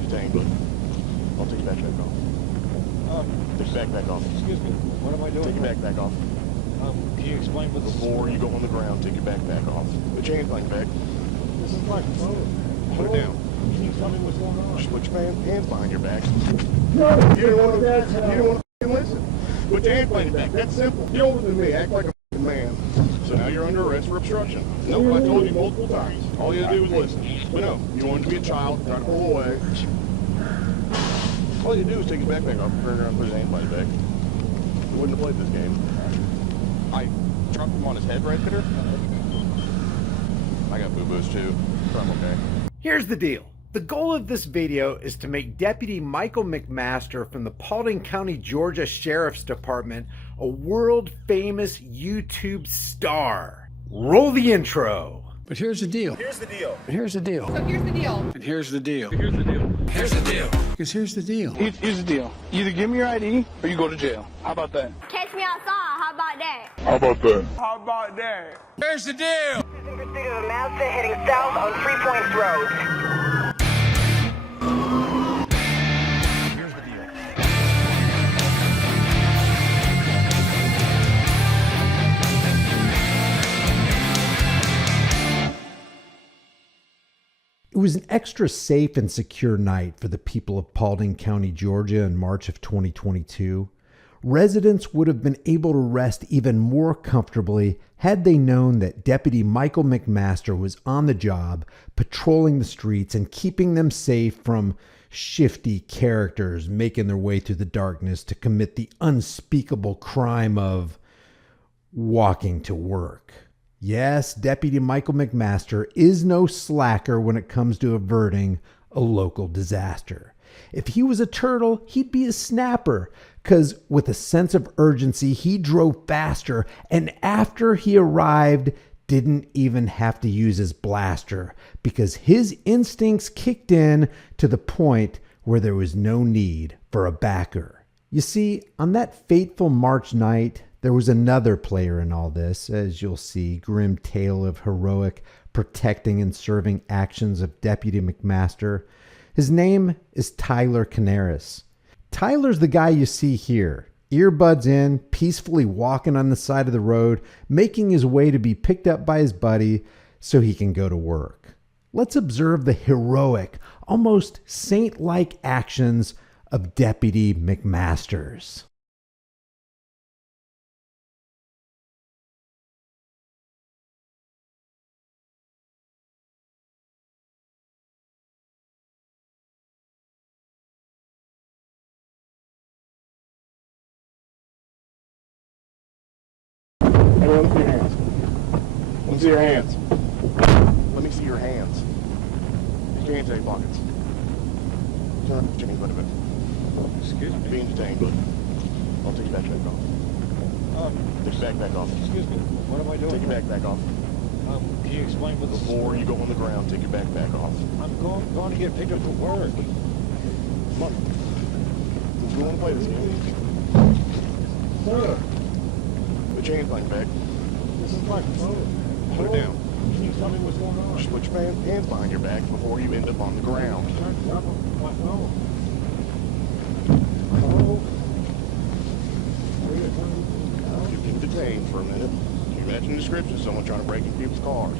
being detained, but I'll take your backpack off. Take your backpack off. Excuse me, what am I doing? Take your backpack off. Can you explain what this is? Before you go on the ground, take your backpack off. Put your hands behind your back. This is like phone. Put it down. Can you tell me what's going on? Just put your hands behind your back. No! You don't want to listen. Put your hands behind your back. That's simple. You're older than me. Act like a man. So now you're under arrest for obstruction. No, I told you multiple times. All you had to do was listen. But no, you wanted to be a child, try to pull away. All you do is take your backpack off, turn around, and put his hands behind your back. You wouldn't have played this game. I dropped him on his head right there. I got boo-boos too, so I'm okay. Here's the deal. The goal of this video is to make Deputy Michael McMaster from the Paulding County, Georgia Sheriff's Department a world-famous YouTube star. Roll the intro. But here's the deal. Here's the deal. But here's the deal. So here's the deal. And here's the deal. Here's the deal. Here's the deal. Because here's the deal. Here's the deal. You either give me your ID or you go to jail. How about that? Catch me outside. How about that? How about that? How about that? Here's the deal. In pursuit of a master heading south on 3 Points Road. Here's the deal. It was an extra safe and secure night for the people of Paulding County, Georgia in March of 2022. Residents would have been able to rest even more comfortably had they known that Deputy Michael McMaster was on the job, patrolling the streets and keeping them safe from shifty characters making their way through the darkness to commit the unspeakable crime of walking to work. Yes, Deputy Michael McMaster is no slacker when it comes to averting a local disaster. If he was a turtle, he'd be a snapper, because with a sense of urgency, he drove faster, and after he arrived, didn't even have to use his blaster, because his instincts kicked in to the point where there was no need for a backer. You see, on that fateful March night, there was another player in all this, as you'll see, grim tale of heroic protecting and serving actions of Deputy McMaster. His name is Tyler Canaris. Tyler's the guy you see here, earbuds in, peacefully walking on the side of the road, making his way to be picked up by his buddy so he can go to work. Let's observe the heroic, almost saint-like actions of Deputy McMasters. Hey, let me see your hands. Let me see your hands. Let me see your hands. Put your hands in your pockets. Turn up your hands a bit. Excuse me. Being detained, but I'll take your backpack off. Take your backpack off. Excuse me, what am I doing? Take your backpack off. Can you explain what this is? Before you go on the ground, take your backpack off. I'm going to get picked up for work. Come on. Since we want to play this game. Sir, Put your hands behind your back. this is like phone. Put it down. Can you tell me what's going on? Just put your hands behind your back before you end up on the ground. I'm trying to drop my phone. Hello? You've been detained for a minute. Can you imagine the description of someone trying to break into people's cars?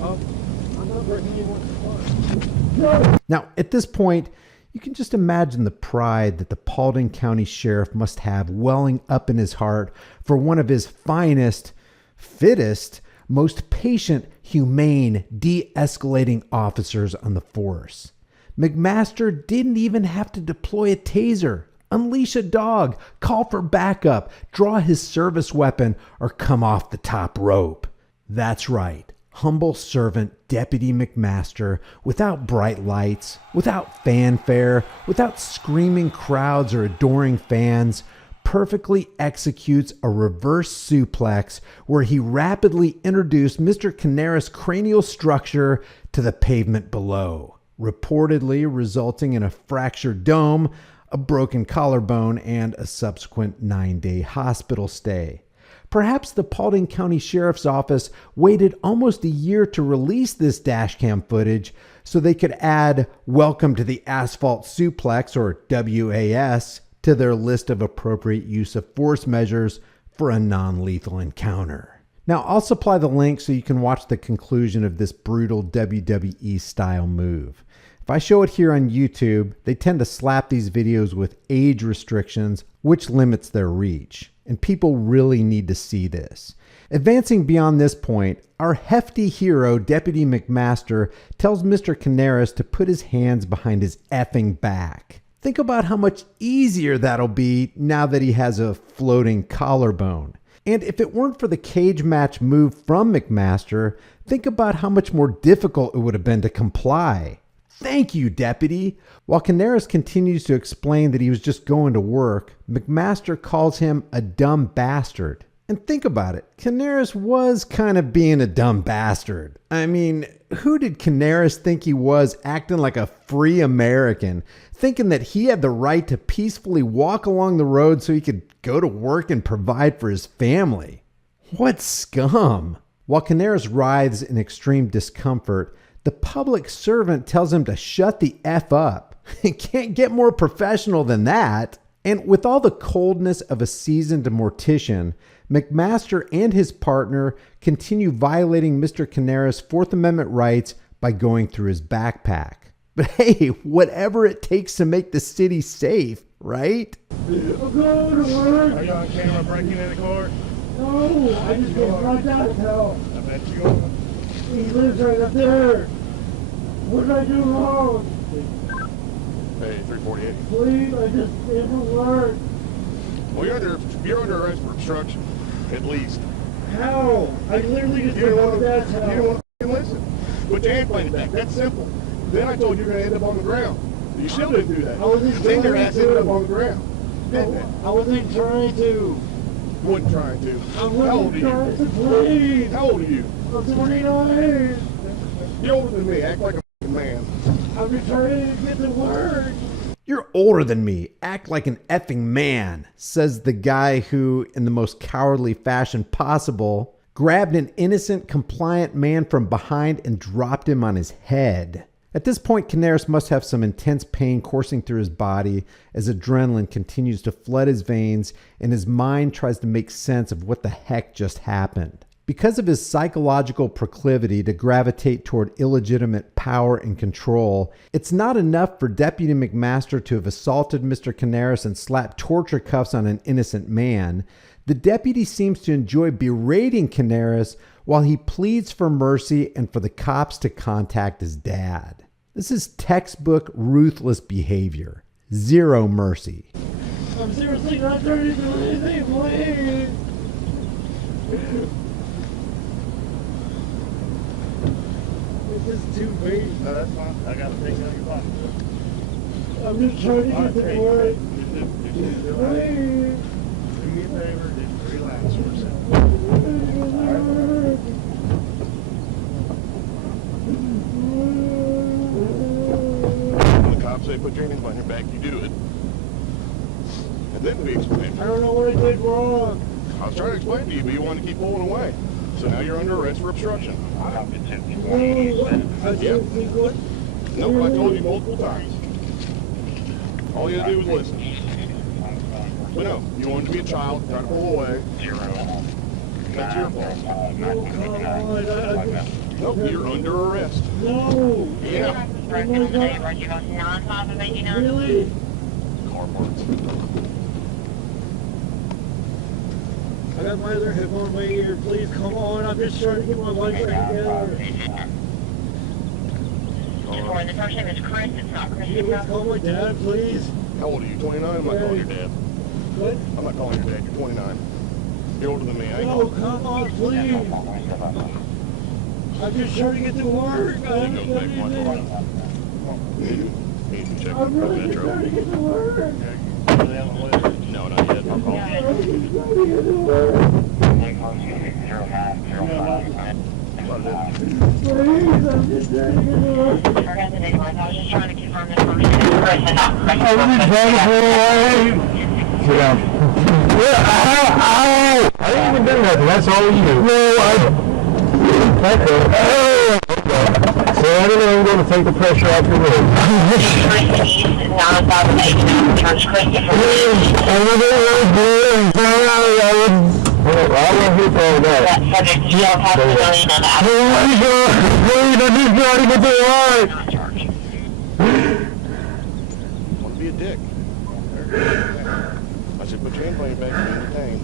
I'm not breaking anyone's car. Now, at this point, you can just imagine the pride that the Paulding County Sheriff must have welling up in his heart for one of his finest, fittest, most patient, humane, de-escalating officers on the force. McMaster didn't even have to deploy a taser, unleash a dog, call for backup, draw his service weapon, or come off the top rope. That's right. Humble servant Deputy McMaster, without bright lights, without fanfare, without screaming crowds or adoring fans, perfectly executes a reverse suplex where he rapidly introduced Mr. Canaris' cranial structure to the pavement below, reportedly resulting in a fractured dome, a broken collarbone, and a subsequent 9-day hospital stay. Perhaps the Paulding County Sheriff's Office waited almost a year to release this dashcam footage so they could add Welcome to the Asphalt Suplex, or WAS, to their list of appropriate use of force measures for a non-lethal encounter. Now, I'll supply the link so you can watch the conclusion of this brutal WWE-style move. If I show it here on YouTube, they tend to slap these videos with age restrictions, which limits their reach. And people really need to see this. Advancing beyond this point, our hefty hero, Deputy McMaster, tells Mr. Canaris to put his hands behind his effing back. Think about how much easier that'll be now that he has a floating collarbone. And if it weren't for the cage match move from McMaster, think about how much more difficult it would have been to comply. Thank you, Deputy. While Canaris continues to explain that he was just going to work, McMaster calls him a dumb bastard. And think about it, Canaris was kind of being a dumb bastard. I mean, who did Canaris think he was, acting like a free American, thinking that he had the right to peacefully walk along the road so he could go to work and provide for his family? What scum! While Canaris writhes in extreme discomfort, the public servant tells him to shut the F up. It can't get more professional than that. And with all the coldness of a seasoned mortician, McMaster and his partner continue violating Mr. Canaris' Fourth Amendment rights by going through his backpack. But hey, whatever it takes to make the city safe, right? I'm going to work. Are you on camera breaking in the car? No, I just get right out of hell. I bet you are. He lives right up there. What did I do wrong? Hey, 348. Please, I just didn't work. Well, you're under arrest for obstruction, at least. How? I literally just You don't went want to to. Dad's You house. don't want to listen. Put your hand behind your back. That's simple. Then I told you you're going to end up on the ground. You still didn't do that. I wasn't Then your trying ass to. ended up on the ground. Didn't it? I wasn't trying to. Wasn't trying to. I How old wasn't are trying to, you? please. How old are you? I'm 29. You're older than me. Act like a f***ing man. I'm just trying to get to work. You're older than me. Act like an effing man, says the guy who, in the most cowardly fashion possible, grabbed an innocent, compliant man from behind and dropped him on his head. At this point, Canaris must have some intense pain coursing through his body as adrenaline continues to flood his veins and his mind tries to make sense of what the heck just happened. Because of his psychological proclivity to gravitate toward illegitimate power and control, it's not enough for Deputy McMaster to have assaulted Mr. Canaris and slapped torture cuffs on an innocent man. The deputy seems to enjoy berating Canaris while he pleads for mercy and for the cops to contact his dad. This is textbook ruthless behavior. Zero mercy. I'm seriously not trying to do anything, please. This is too big. No, that's fine. I got to take out your pocket. I'm just trying to get to work. Please. Do me a favor. Just relax for a second. When the cops say put your hands behind your back, you do it. And then we explain. I don't know what I did wrong. I was trying to explain to you, but you wanted to keep pulling away. So now you're under arrest for obstruction. I didn't think what? Nope, I told you multiple times. All you had to do was listen. But no, you wanted to be a child, try to pull away. That's your fault. Oh, come on. Nope, you're under arrest. No. Yeah. Oh my God. Really? Car parts. I got my other hip on my ear. Please, come on. I'm just trying to get my life back together. The first name is Chris. It's not Chris. Can you please call my dad, please? How old are you? 29? I'm not calling your dad. What? I'm not calling your dad. You're 29. You're older than me. I ain't No, calling. come on, please. I'm just trying to get to work. I haven't done anything. Need to check I'm the really just trying to metro. get to work. No, not yet. I'm really just trying to get to work. Please, I'm just trying to get to work. I was just trying to confirm the first name is Chris and not Chris. I'm just trying to pull away. Yeah. Ow! I didn't even do nothing. That's all you. No, that's it. Oh! So I don't know, I'm going to take the pressure off your road. I won't hit all that. Subject GL possibility and Oh my God! Wait, I just got to get the line! Want to be a dick. I said, put your hand behind your back and entertain.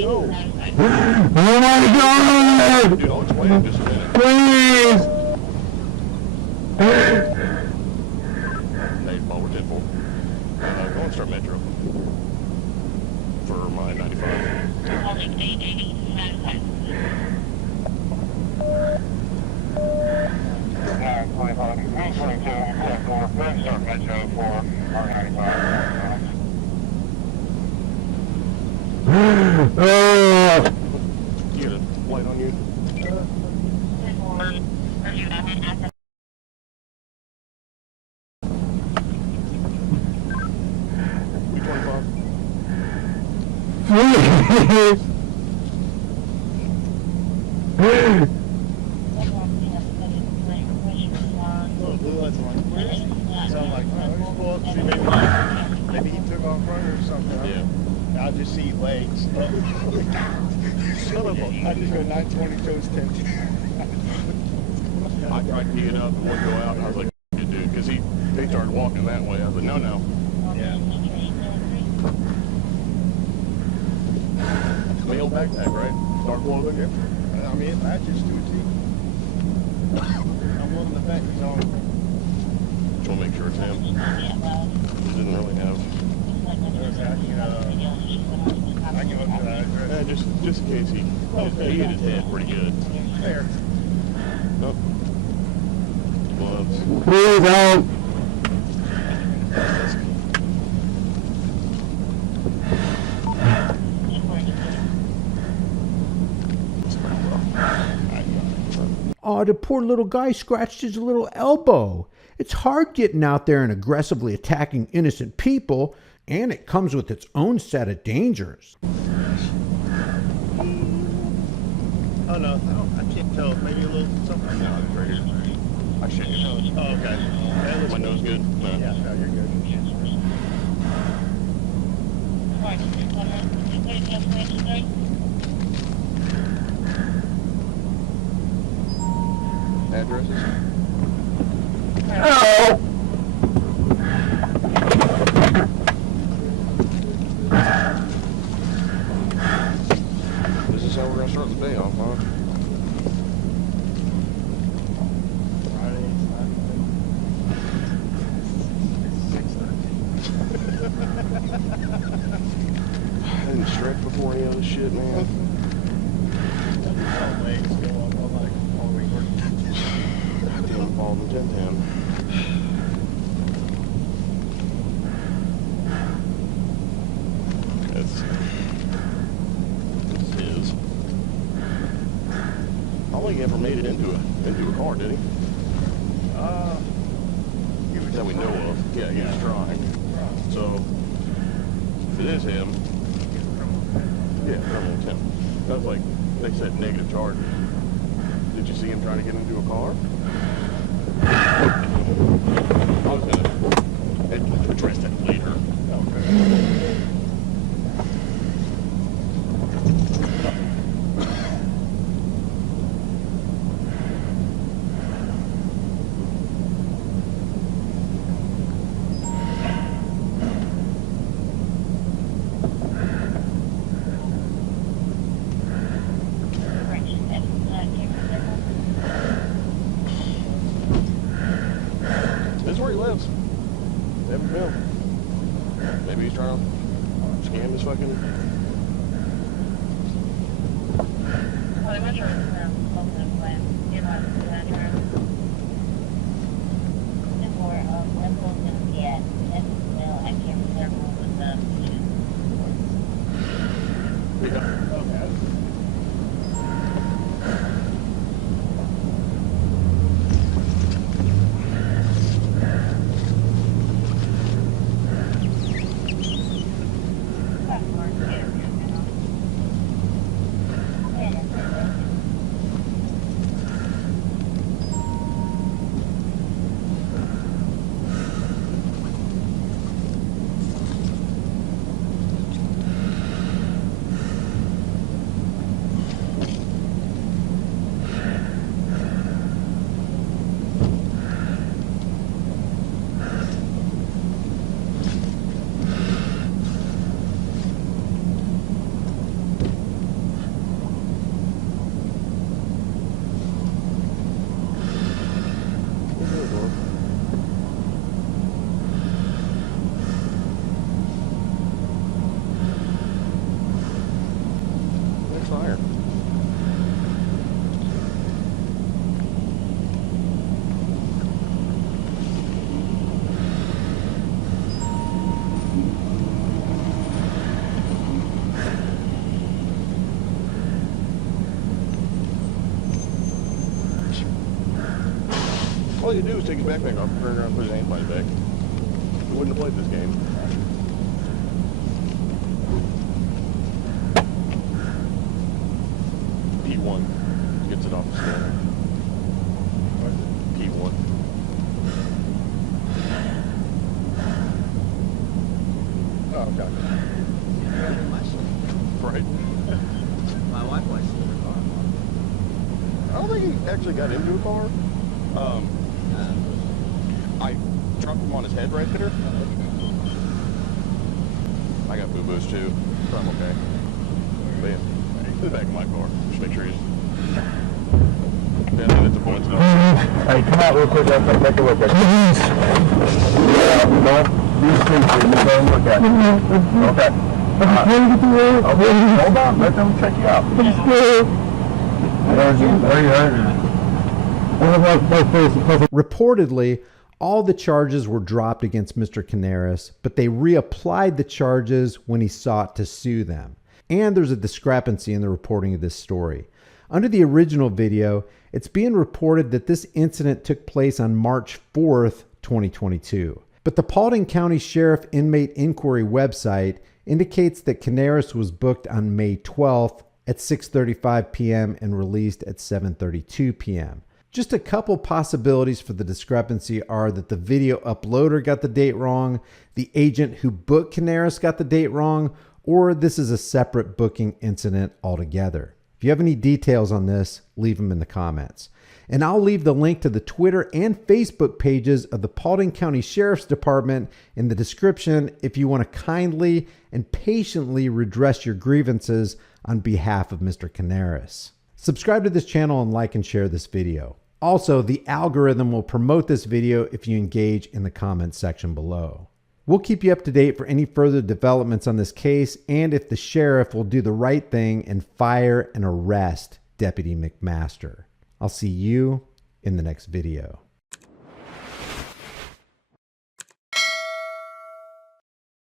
No. Oh my God! Dude, I'll explain in just a minute. Please! Hey, while we're 10-4. Go and start Metro. For my 95. You get a light on you? B25. Blue lights on. So I'm like, oh, let's pull up and see maybe he took off running or something. Yeah. I just see legs. Son of a. I just go 920 toes 10. I tried to get up and wouldn't go out, and I was like, dude, because he started walking that way. I was like, no. Yeah. Male backpack, right? Dark clothing? I mean, it matches to a T. I'm willing to bet he's on. Just want to make sure it's him. He didn't really have. I can look for that address. Yeah, just in case he hit his head pretty good. Fair. Oh. Gloves. Please help! Aw, the poor little guy scratched his little elbow. It's hard getting out there and aggressively attacking innocent people, and it comes with its own set of dangers. Oh no, I can't tell. Maybe a little something. No, it's right here. I shake your nose. Oh, okay. My nose good? No. Yeah, no, you're good. Addresses? Oh! This is how we're going to start the day off, huh? Friday, I didn't stretch before any of this shit, man. legs go up all night, all week working. Goddamn ball in the 10-10. This is. I don't think he ever made it into a car, did he? That we know of. Yeah, he was trying. So, if it is him, yeah, criminal intent. That was like, they said negative charges. Did you see him trying to get into a car? I was gonna address that later. This is where he lives. Never been. Maybe he's trying to scam his fucking. All you do is take his backpack off and turn around and put his hand back. We wouldn't have played this game. P1 gets it off the stand. P1. Oh, okay. Right. My wife likes to the car. I don't think he actually got into a car. I dropped him on his head right there. I got boo-boos too, so I'm okay. But yeah, in the back of my car. Just make sure he's... Yeah, I think it's a coincidence. Hey, come out real quick. I'll take a look at it. Yeah, don't be stupid. You go and look at it. Okay. Okay, hold on. Let them check you out. Where are you hurting? Reportedly, all the charges were dropped against Mr. Canaris, but they reapplied the charges when he sought to sue them. And there's a discrepancy in the reporting of this story. Under the original video, it's being reported that this incident took place on March 4th, 2022. But the Paulding County Sheriff Inmate Inquiry website indicates that Canaris was booked on May 12th at 6:35 p.m. and released at 7:32 p.m. Just a couple possibilities for the discrepancy are that the video uploader got the date wrong, the agent who booked Canaris got the date wrong, or this is a separate booking incident altogether. If you have any details on this, leave them in the comments. And I'll leave the link to the Twitter and Facebook pages of the Paulding County Sheriff's Department in the description if you want to kindly and patiently redress your grievances on behalf of Mr. Canaris. Subscribe to this channel and like and share this video. Also, the algorithm will promote this video if you engage in the comments section below. We'll keep you up to date for any further developments on this case and if the sheriff will do the right thing and fire and arrest Deputy McMaster. I'll see you in the next video.